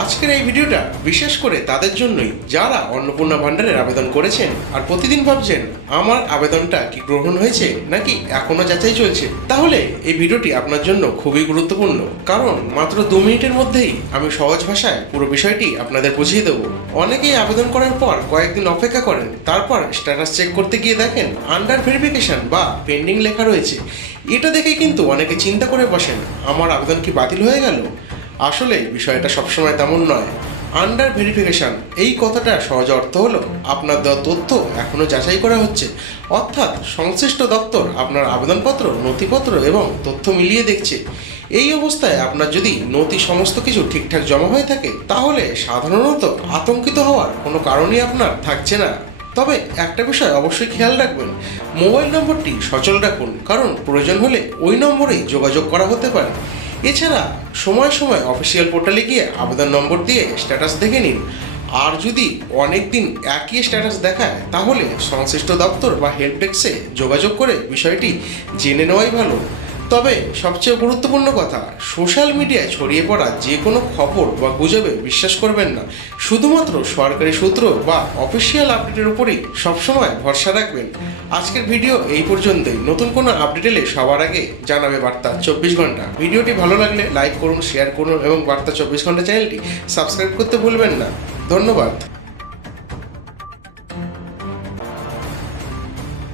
আজকের এই ভিডিওটা বিশেষ করে তাদের জন্যই যারা অন্নপূর্ণা ভান্ডারের আবেদন করেছেন আর প্রতিদিন ভাবছেন আমার আবেদনটা কি গ্রহণ হয়েছে নাকি এখনো যাচাই চলছে। তাহলে এই ভিডিওটি আপনার জন্য খুবই গুরুত্বপূর্ণ, কারণ মাত্র 2 মিনিটের মধ্যেই আমি সহজ ভাষায় পুরো বিষয়টি আপনাদের বুঝিয়ে দেবো। অনেকেই আবেদন করার পর কয়েকদিন অপেক্ষা করেন, তারপর স্ট্যাটাস চেক করতে গিয়ে দেখেন আন্ডার ভেরিফিকেশন বা পেন্ডিং লেখা রয়েছে। এটা দেখে কিন্তু অনেকে চিন্তা করে বসেন আমার আবেদন কি বাতিল হয়ে গেল। আসলে বিষয়টা সবসময় তেমন নয়। আন্ডার ভেরিফিকেশন এই কথাটা সহজ অর্থ হলো আপনার দেওয়া তথ্য এখনও যাচাই করা হচ্ছে, অর্থাৎ সংশ্লিষ্ট দপ্তর আপনার আবেদনপত্র, নথিপত্র এবং তথ্য মিলিয়ে দেখছে। এই অবস্থায় আপনার যদি নথি সমস্ত কিছু ঠিকঠাক জমা হয়ে থাকে তাহলে সাধারণত আতঙ্কিত হওয়ার কোনো কারণই আপনার থাকছে না। তবে একটা বিষয় অবশ্যই খেয়াল রাখবেন, মোবাইল নম্বরটি সচল রাখুন, কারণ প্রয়োজন হলে ওই নম্বরেই যোগাযোগ করা হতে পারে। এছাড়া সময় সময় অফিসিয়াল পোর্টালে গিয়ে আবেদন নম্বর দিয়ে স্ট্যাটাস দেখে নিন। আর যদি অনেক দিন একই স্ট্যাটাস দেখায় তাহলে সংশ্লিষ্ট দপ্তর বা হেল্প ডেস্কে যোগাযোগ করে বিষয়টি জেনে নেওয়াই ভালো। তবে সবচেয়ে গুরুত্বপূর্ণ কথা, সোশ্যাল মিডিয়ায় ছড়িয়ে পড়া যে কোনো খবর বা গুজবে বিশ্বাস করবেন না। শুধুমাত্র সরকারি সূত্র বা অফিসিয়াল আপডেটের উপরেই সবসময় ভরসা রাখবেন। আজকের ভিডিও এই পর্যন্তই। নতুন কোনো আপডেট এলে সবার আগে জানাবে বার্তা 24 ঘন্টা। ভিডিওটি ভালো লাগলে লাইক করুন, শেয়ার করুন এবং বার্তা 24 ঘন্টা চ্যানেলটি সাবস্ক্রাইব করতে ভুলবেন না। ধন্যবাদ।